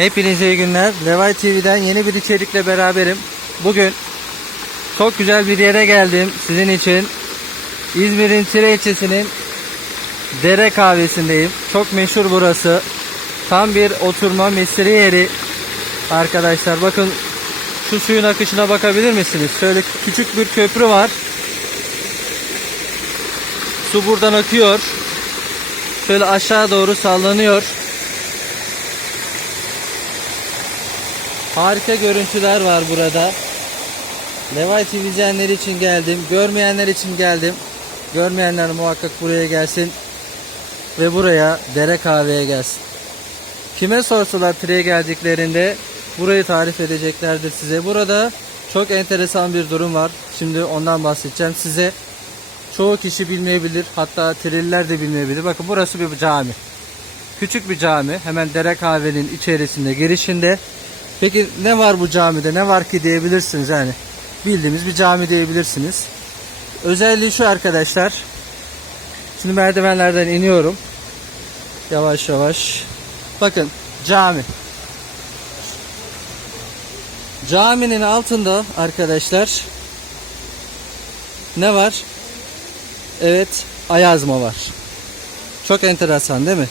Hepinize iyi günler. Levay TV'den yeni bir içerikle beraberim. Bugün çok güzel bir yere geldim sizin için. İzmir'in Tire ilçesinin Dere kahvesindeyim. Çok meşhur burası. Tam bir oturma mesire yeri. Arkadaşlar bakın şu suyun akışına bakabilir misiniz? Şöyle küçük bir köprü var. Su buradan akıyor. Şöyle aşağı doğru sallanıyor. Harika görüntüler var burada. Levay TV izleyenler için geldim. Görmeyenler için geldim. Görmeyenler muhakkak buraya gelsin. Ve buraya dere kahveye gelsin. Kime sorsalar Tire'ye geldiklerinde burayı tarif edeceklerdir size. Burada çok enteresan bir durum var. Şimdi ondan bahsedeceğim size. Çoğu kişi bilmeyebilir. Hatta Tireliler de bilmeyebilir. Bakın burası bir cami. Küçük bir cami. Hemen dere kahvenin içerisinde girişinde. Peki ne var bu camide ne var ki diyebilirsiniz yani. Bildiğimiz bir cami diyebilirsiniz. Özelliği şu arkadaşlar. Şimdi merdivenlerden iniyorum. Yavaş yavaş. Bakın cami. Caminin altında arkadaşlar ne var? Evet, ayazma var. Çok enteresan değil mi?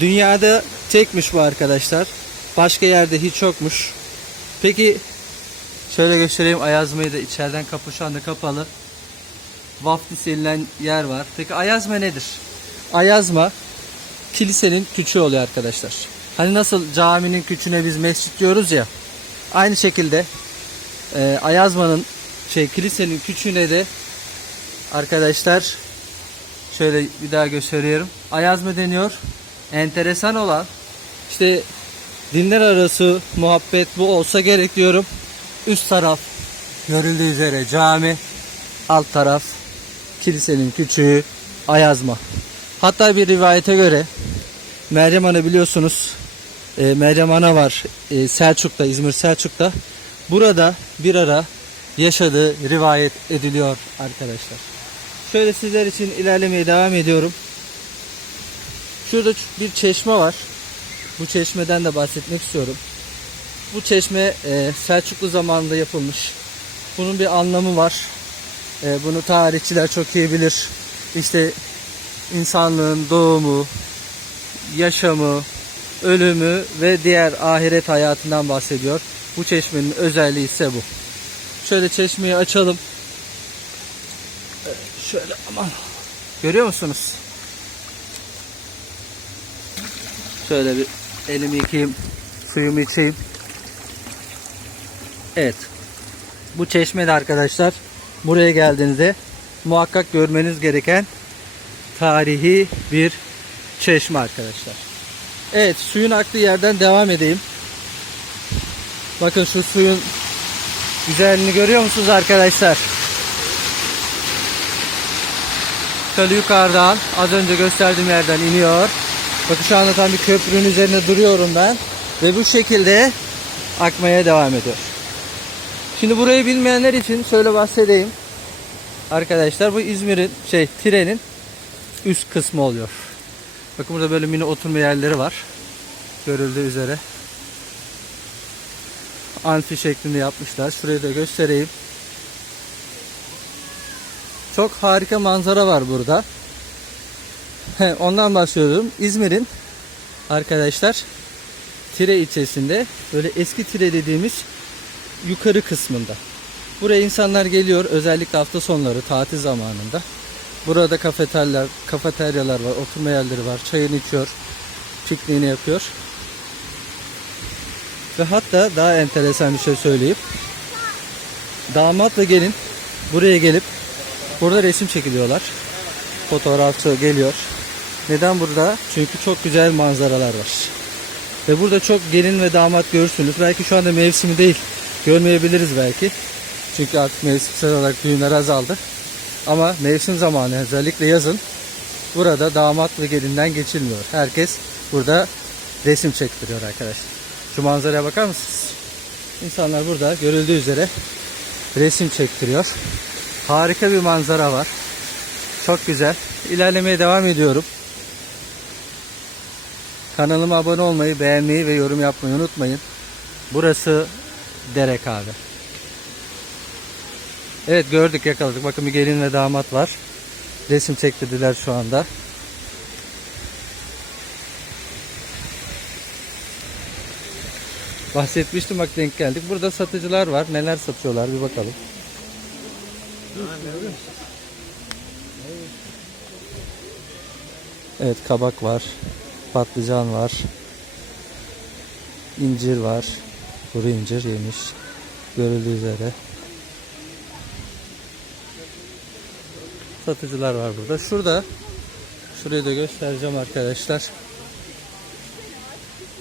Dünyada tekmiş bu arkadaşlar. Başka yerde hiç yokmuş. Peki şöyle göstereyim ayazmayı da içeriden kapı şu anda kapalı. Vaftiz edilen yer var. Peki ayazma nedir? Ayazma kilisenin küçüğü oluyor arkadaşlar. Hani nasıl caminin küçüğüne biz mescit diyoruz ya. Aynı şekilde e, ayazmanın şey kilisenin küçüğüne de arkadaşlar şöyle bir daha gösteriyorum. Ayazma deniyor. Enteresan olan işte dinler arası muhabbet bu olsa gerek diyorum. Üst taraf görüldüğü üzere cami, alt taraf kilisenin küçüğü Ayazma. Hatta bir rivayete göre Meryem Ana biliyorsunuz e, Meryem Ana var e, Selçuk'ta İzmir Selçuk'ta. Burada bir ara yaşadığı rivayet ediliyor arkadaşlar. Şöyle sizler için ilerlemeye devam ediyorum. Şurada bir çeşme var. Bu çeşmeden de bahsetmek istiyorum. Bu çeşme e, Selçuklu zamanında yapılmış. Bunun bir anlamı var. E, bunu tarihçiler çok iyi bilir. İşte insanlığın doğumu, yaşamı, ölümü ve diğer ahiret hayatından bahsediyor. Bu çeşmenin özelliği ise bu. Şöyle çeşmeyi açalım. E, Şöyle aman. Görüyor musunuz? Şöyle bir elimi yıkayayım. Suyumu içeyim. Evet. Bu çeşmede arkadaşlar buraya geldiğinizde muhakkak görmeniz gereken tarihi bir çeşme arkadaşlar. Evet suyun aktığı yerden devam edeyim. Bakın şu suyun güzelliğini görüyor musunuz arkadaşlar? Şöyle yukarıdan az önce gösterdiğim yerden iniyor. Bakın şu anda tam bir köprünün üzerinde duruyorum ben. Ve bu şekilde akmaya devam ediyor. Şimdi burayı bilmeyenler için şöyle bahsedeyim. Arkadaşlar bu İzmir'in şey trenin üst kısmı oluyor. Bakın burada böyle mini oturma yerleri var. Görüldüğü üzere. Anfi şeklinde yapmışlar. Şurayı da göstereyim. Çok harika manzara var burada. Ondan bahsediyorum. İzmir'in arkadaşlar Tire ilçesinde böyle eski Tire dediğimiz yukarı kısmında. Buraya insanlar geliyor özellikle hafta sonları tatil zamanında. Burada kafeteryalar, kafeteryalar var, oturma yerleri var, çayını içiyor, pikniğini yapıyor. Ve hatta daha enteresan bir şey söyleyeyim. Damat ve gelin buraya gelip burada resim çekiliyorlar. Fotoğrafçı geliyor. Neden burada? Çünkü çok güzel manzaralar var. Ve burada çok gelin ve damat görürsünüz. Belki şu anda mevsimi değil. Görmeyebiliriz belki. Çünkü artık mevsimsel olarak düğünler azaldı. Ama mevsim zamanı özellikle yazın burada damat ve gelinden geçilmiyor. Herkes burada resim çektiriyor arkadaşlar. Şu manzaraya bakar mısınız? İnsanlar burada görüldüğü üzere resim çektiriyor. Harika bir manzara var. Çok güzel. İlerlemeye devam ediyorum. Kanalıma abone olmayı, beğenmeyi ve yorum yapmayı unutmayın. Burası Derek abi. Evet gördük yakaladık. Bakın bir gelin ve damat var. Resim çektirdiler şu anda. Bahsetmiştim bak denk geldik. Burada satıcılar var. Neler satıyorlar bir bakalım. Evet kabak var. Patlıcan var. incir var. Kuru incir yemiş. Görüldüğü üzere. Satıcılar var burada. Şurada şurayı da göstereceğim arkadaşlar.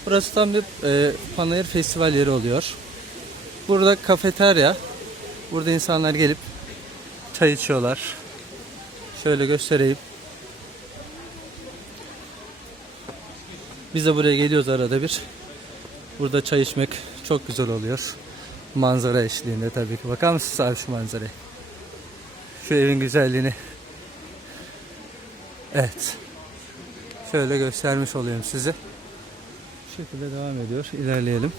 Burası tam bir e, panayır festival yeri oluyor. Burada kafeterya. Burada insanlar gelip çay içiyorlar. Şöyle göstereyim. Biz de buraya geliyoruz arada bir. Burada çay içmek çok güzel oluyor. Manzara eşliğinde tabii ki. Bakar mısınız abi şu manzaraya? Şu evin güzelliğini. Evet. Şöyle göstermiş olayım size. Bu şekilde devam ediyor. İlerleyelim.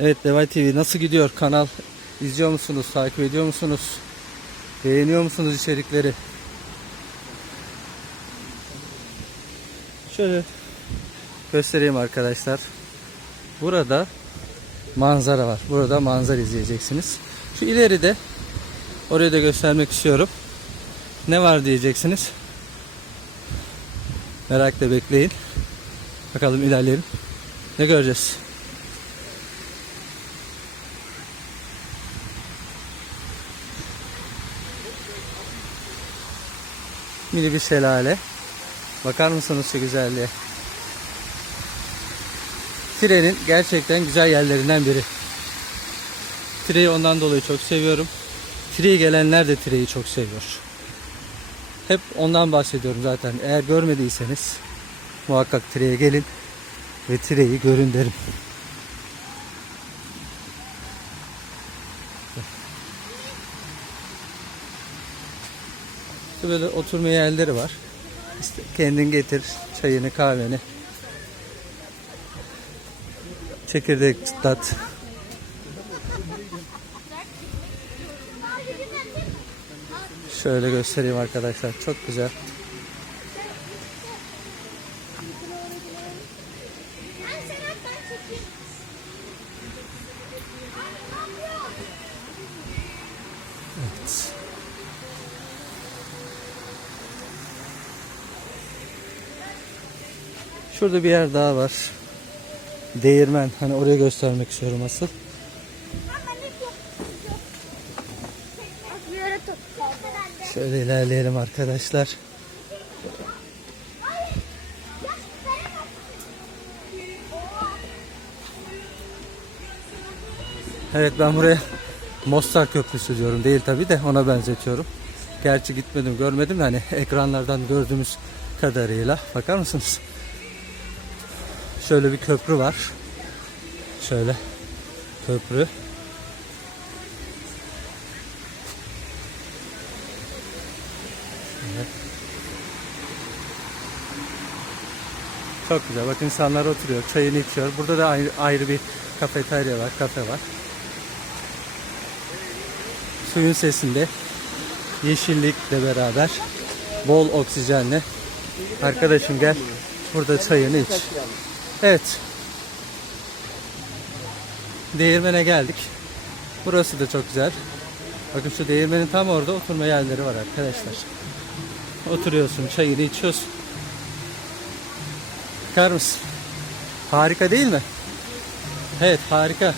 Evet Devay TV nasıl gidiyor kanal? İzliyor musunuz? Takip ediyor musunuz? Beğeniyor musunuz içerikleri? Şöyle göstereyim arkadaşlar. Burada manzara var. Burada manzara izleyeceksiniz. Şu ileride orayı da göstermek istiyorum. Ne var diyeceksiniz. Merakla bekleyin. Bakalım ilerleyelim. Ne göreceğiz? Mini bir şelale. Bakar mısınız şu güzelliğe? Tire'nin gerçekten güzel yerlerinden biri. Tire'yi ondan dolayı çok seviyorum. Tire'ye gelenler de Tire'yi çok seviyor. Hep ondan bahsediyorum zaten. Eğer görmediyseniz muhakkak Tire'ye gelin ve Tire'yi görün derim. İşte böyle oturma yerleri var. İşte kendin getir çayını kahveni. Çekirdek çıtlat. Şöyle göstereyim arkadaşlar. Çok güzel. Evet. Şurada bir yer daha var. Değirmen. Hani oraya göstermek istiyorum asıl. Şöyle ilerleyelim arkadaşlar. Evet ben buraya Mostar Köprüsü diyorum. Değil tabi de ona benzetiyorum. Gerçi gitmedim görmedim de hani ekranlardan gördüğümüz kadarıyla. Bakar mısınız? Şöyle bir köprü var. Şöyle köprü. Çok güzel. Bak insanlar oturuyor, çayını içiyor. Burada da ayrı, ayrı bir kafeterya var, kafe var. Suyun sesinde yeşillikle beraber bol oksijenle arkadaşım gel burada çayını iç. Evet. Değirmene geldik. Burası da çok güzel. Bakın şu değirmenin tam orada oturma yerleri var arkadaşlar. Oturuyorsun, çayını içiyorsun. Bakar mısın? Harika değil mi? Evet harika.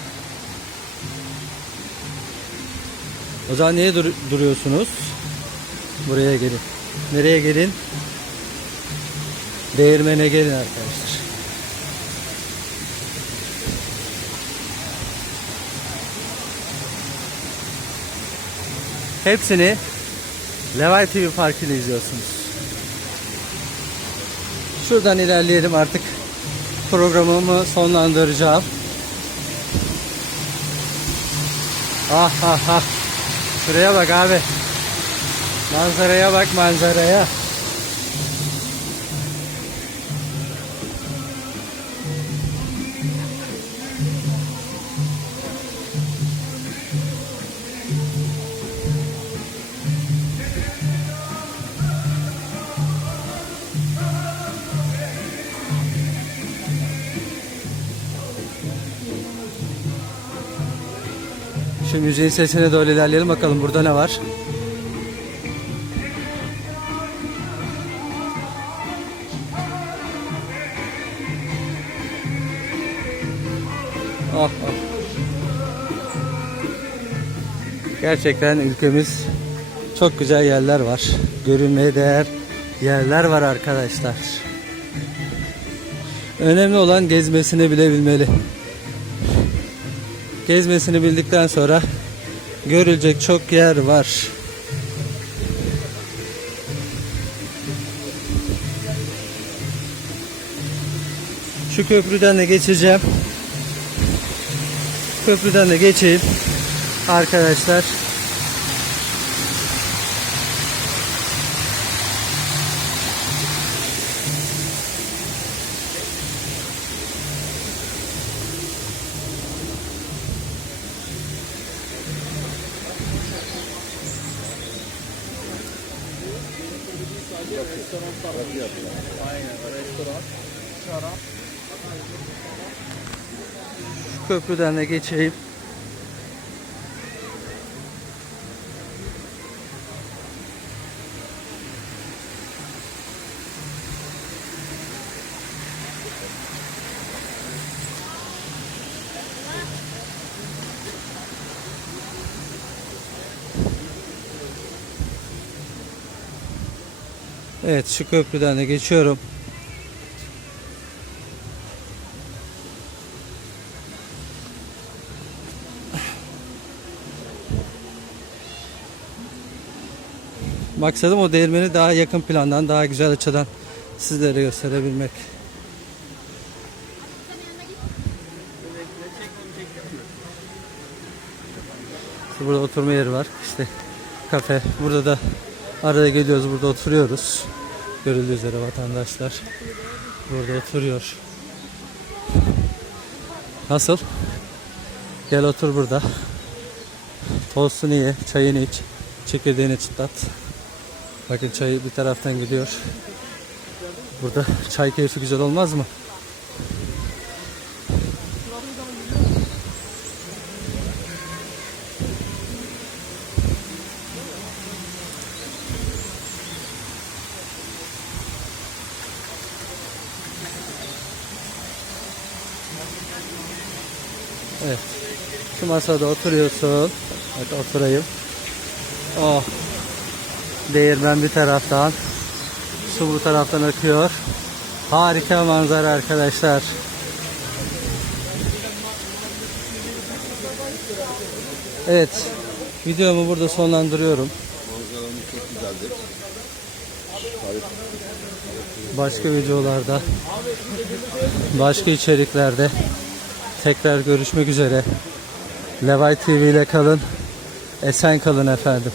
O zaman niye dur- duruyorsunuz? Buraya gelin. Nereye gelin? Değirmene gelin arkadaşlar. Hepsini Levay TV Parkı'nda izliyorsunuz. Şuradan ilerleyelim artık programımı sonlandıracağım. Ah ah ah. Şuraya bak abi. Manzaraya bak manzaraya. Şimdi müziğin sesine doğru ilerleyelim bakalım burada ne var. Ah, ah. Gerçekten ülkemiz çok güzel yerler var. Görülmeye değer yerler var arkadaşlar. Önemli olan gezmesini bilebilmeli. Gezmesini bildikten sonra görülecek çok yer var. Şu köprüden de geçeceğim. Köprüden de geçeyim. Arkadaşlar. Şu köprüden de geçeyim. Evet şu köprüden de geçiyorum. Maksadım o değirmeni daha yakın plandan, daha güzel açıdan sizlere gösterebilmek. İşte burada oturma yeri var. İşte kafe. Burada da arada geliyoruz, burada oturuyoruz. Görüldüğü üzere vatandaşlar burada oturuyor. Nasıl? Gel otur burada. Tostunu ye, çayını iç, çekirdeğini çıtlat. Bakın çay bir taraftan gidiyor. Burada çay keyfi güzel olmaz mı? Evet. Şu masada oturuyorsun. Evet oturayım. Oh. Değirmen bir taraftan. Su bu taraftan akıyor. Harika manzara arkadaşlar. Evet. Videomu burada sonlandırıyorum. Manzaramız çok güzeldi. Başka videolarda, başka içeriklerde tekrar görüşmek üzere. Levay TV ile kalın. Esen kalın efendim.